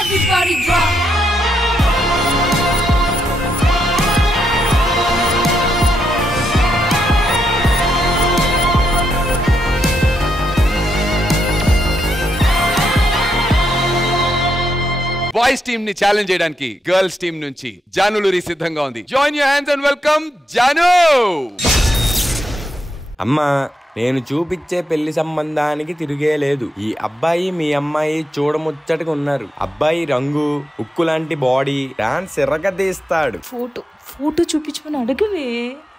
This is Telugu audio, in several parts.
Everybody drop. బాయ్స్ టీమ్ ని ఛాలెంజ్ చేయడానికి గర్ల్స్ టీమ్ నుంచి జానులూరి సిద్ధంగా ఉంది. Join your hands and welcome Janu. అమ్మా, నేను చూపించే పెళ్లి సంబంధానికి తిరిగే లేదు. ఈ అబ్బాయి మీ అమ్మాయి చూడముచ్చటగా ఉన్నారు. అబ్బాయి రంగు, ఉక్కు లాంటి బాడీ, డాన్స్ ఎర్రగదీస్తాడు. ఫోటో చూపించమని అడగవే.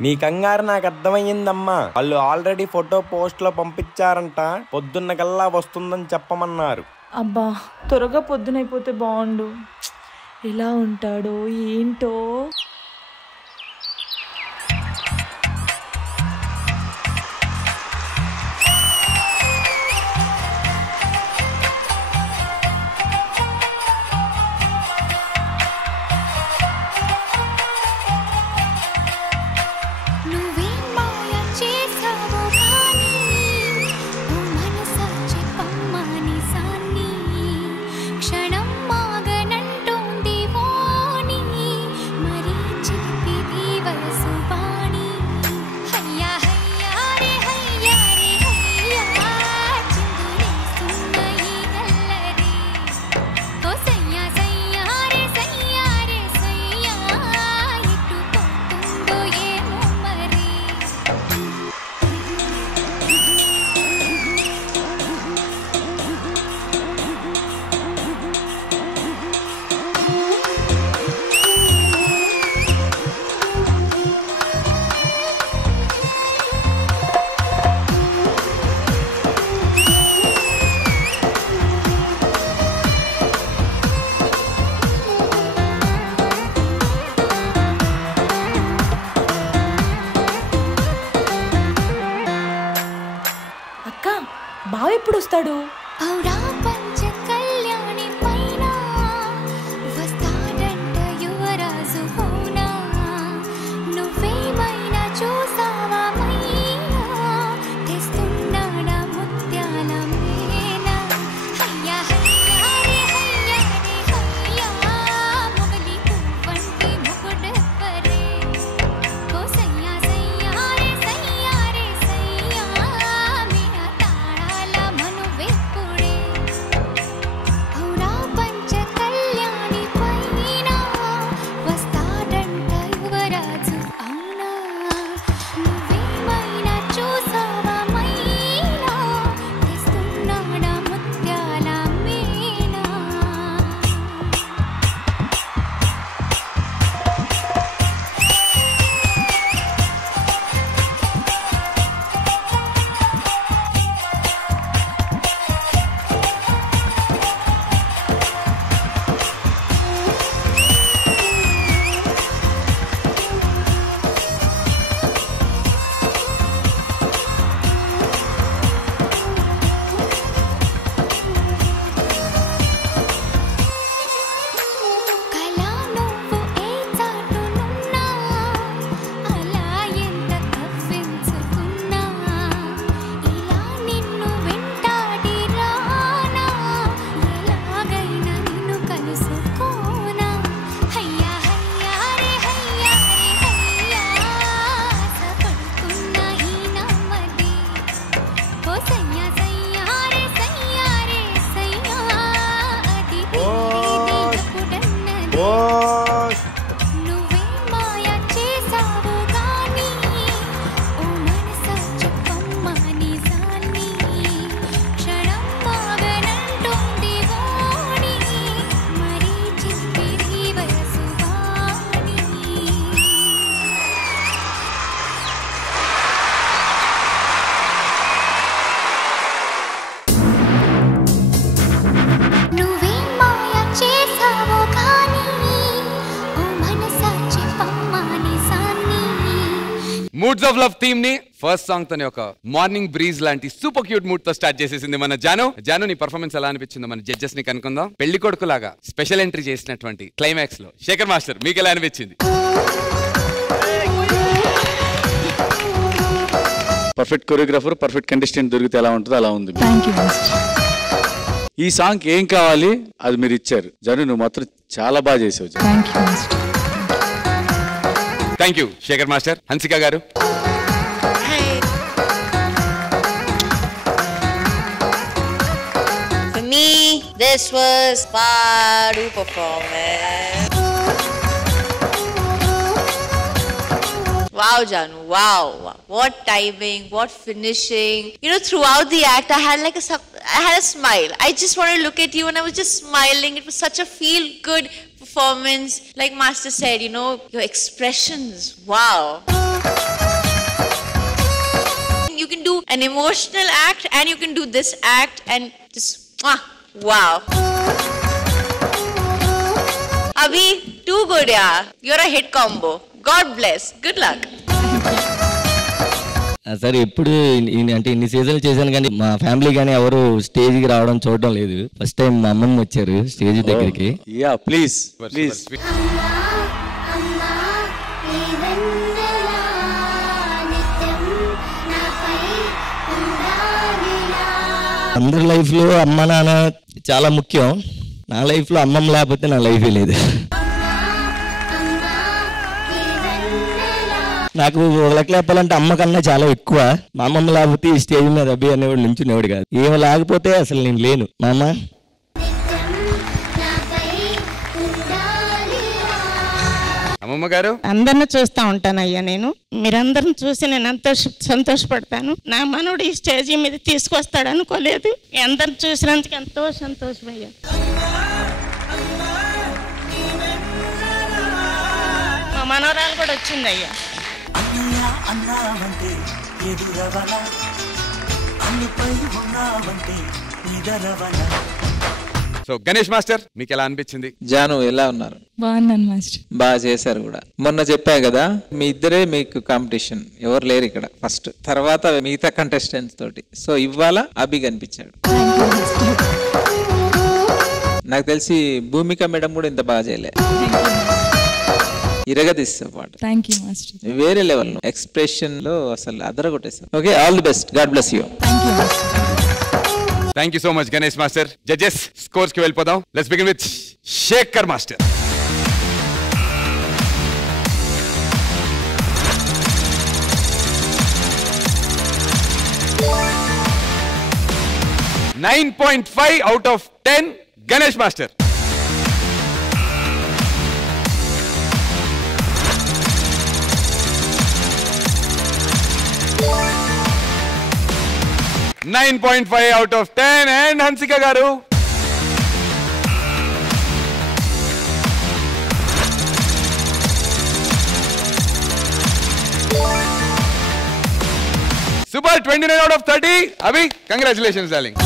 నీ కంగారు నాకు అర్థమయ్యిందమ్మా. వాళ్ళు ఆల్రెడీ ఫోటో పోస్ట్ లో పంపించారంట. పొద్దున్న కల్లా వస్తుందని చెప్పమన్నారు. అబ్బా, త్వరగా పొద్దునైపోతే బాగుండు. ఎలా ఉంటాడో ఏంటో. బావ ఎప్పుడు వస్తాడు? మూడ్స్ ఆఫ్ లవ్ థీమ్ ని ఫస్ట్ సాంగ్ తోనే ఒక మార్నింగ్ బ్రీజ్ లాంటి సూపర్ క్యూట్ మూడ్ తో స్టార్ట్ చేసేసింది మన జాను. జాను, నీ పర్ఫార్మెన్స్ ఎలా అనిపించిందో మన జడ్జెస్ ని కనుక్కుందాం. పెళ్లి కొడుకు లాగా స్పెషల్ ఎంట్రీ చేసినటువంటి క్లైమాక్స్ లో శేఖర్ మాస్టర్ మీకు ఎలా అనిపించింది? పర్ఫెక్ట్ కొరియోగ్రాఫర్, పర్ఫెక్ట్ కంటెస్టెంట్ దొరికితే ఎలా ఉంటుందో అలా ఉంది. ఈ సాంగ్ ఏం కావాలి అది మీరు ఇచ్చారు. జాను నువ్వు మాత్రం చాలా బాగా చేసావు. Thank you Shekhar master. Hansika గారు. For me, this was Padu performance. Wow, Janu, wow. What timing, what finishing. You know, throughout the act, I had a smile. I just wanted to look at you and I was just smiling. It was such a feel-good performance. Like Master said, you know, your expressions, wow. You can do an emotional act and you can do this act and just, wow. Abhi, too good, yeah. You're a hit combo. God bless. Good luck. Sir ఎప్పుడు అంటే ఇన్ని సీజన్లు చేశాను కానీ మా ఫ్యామిలీ కానీ ఎవరు స్టేజ్కి రావడం చూడడం లేదు. ఫస్ట్ టైం మా అమ్మమ్మ వచ్చారు స్టేజ్ దగ్గరికి. Yeah please please. అందరి లైఫ్లో అమ్మ నాన్న చాలా ముఖ్యం. నా లైఫ్లో అమ్మమ్మ లేకపోతే నా లైఫే లేదు. నాకు ఒక లెక్క చెప్పాలంటే అమ్మ కన్నా చాలా ఎక్కువ. మా అమ్మమ్మ లేకపోతే ఈ స్టేజ్ మీద అబ్బి అనేవాడు నుంచునేవాడు కాదు. ఏమి లేకపోతే అసలు నేను లేను. మా అమ్మ అమ్మమ్మ గారు. అందరిని చూస్తూ ఉంటానయ్యా నేను. మీరందరిని చూసి నేను ఎంతో సంతోషపడతాను. నా మనోడు ఈ స్టేజీ మీద తీసుకొస్తాడు అనుకోలేదు. అందరిని చూసినందుకు ఎంతో సంతోషమయ్యా. మా మనోరాలు కూడా వచ్చిందయ్యా. సో గణేష్ మాస్టర్ మీకు ఎలా అనిపించింది? జాను ఎలా ఉన్నారు? బాగున్నాను మాస్టర్. బాగా చేశారు కూడా. మొన్న చెప్పా కదా మీ ఇద్దరే మీకు కాంపిటీషన్, ఎవరు లేరు ఇక్కడ ఫస్ట్, తర్వాత మిగతా కంటెస్టెంట్స్ తోటి. సో ఇవాళ అభి కనిపించాడు. నాకు తెలిసి భూమిక మేడం కూడా ఇంత బాగా చేయలే. ఇరగదీస్తా పాట. Thank you master. వేరే లెవెల్ ఎక్స్ప్రెషన్ లో అసలు అదరగొట్టేసారు. Okay, all the best. God bless you. Thank you so much Ganesh master. Judges scores కి వెళ్ళిపోదాం. Let's begin with Shekhar master. $9.5 out of 10 Ganesh master. $9.5 out of 10 and Hansika గారు. Super 29 out of 30. Abhi, congratulations darling.